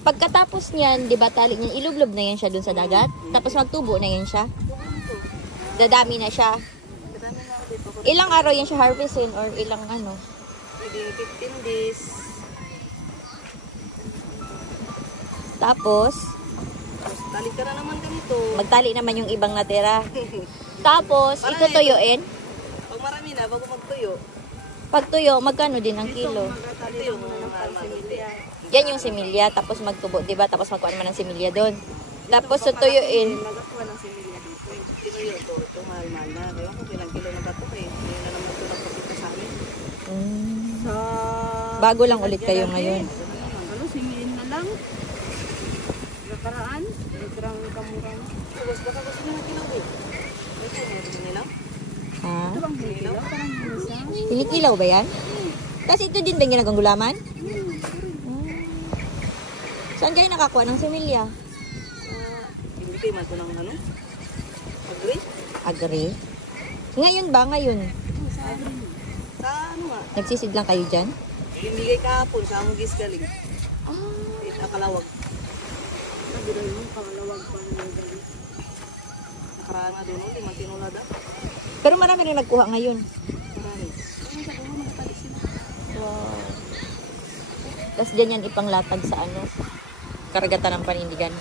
Pagkatapos niyan, di ba, tali niyan, ilublob na yan siya dun sa dagat. Tapos magtubo na yan siya. Dadami na siya. Ilang araw yan siya harvestin or ilang ano? Pwede 15 days. Tapos, Tali ka na naman ganito. magtali naman yung ibang natira. Tapos, itutuyuin. Pag marami na, bago magtuyo. Pag tuyo, magkano din ang kilo? Magtuyo mo na ng pansimilya. Yan yung similya, tapos magtubo, di ba? Tapos magkuha naman ng similya doon. Tapos tutuyuin. Nagakuha ng similya dito. Tinuyo to. Ito mahal-mahal na. Kaya ko ilang kilo na ba ito eh. Hindi na naman ito nagpapita sa amin. Sa... Bago lang ulit kayo ngayon. Ano, singin na lang. Nakaraan. Litrang kamurang. Basta ka gusto na kilaw eh. Ito, meron nila. Ha? Ito bang hinilaw? Parang hinisa. Pinikilaw ba yan? Kasi ito din ba yung ginagang gulaman? Saan kayo nakakuha ng similya? Hindi man ito ng ano? Agri? Agri? Ngayon ba? Ngayon? Sa agri. Sa ano nga? Nagsisid lang kayo dyan? Binigay kahapon sa among galing. Kalawag. Nagbiray mo, pangalawag pa na yung galing. Nakaraan na doon, hindi man tinulada. Pero marami rin nagkuha ngayon. Marami. Ano sa dulo, magkatali sila. Wow. Tapos dyan yan ipanglatag sa ano? Karagatan ng panindigan.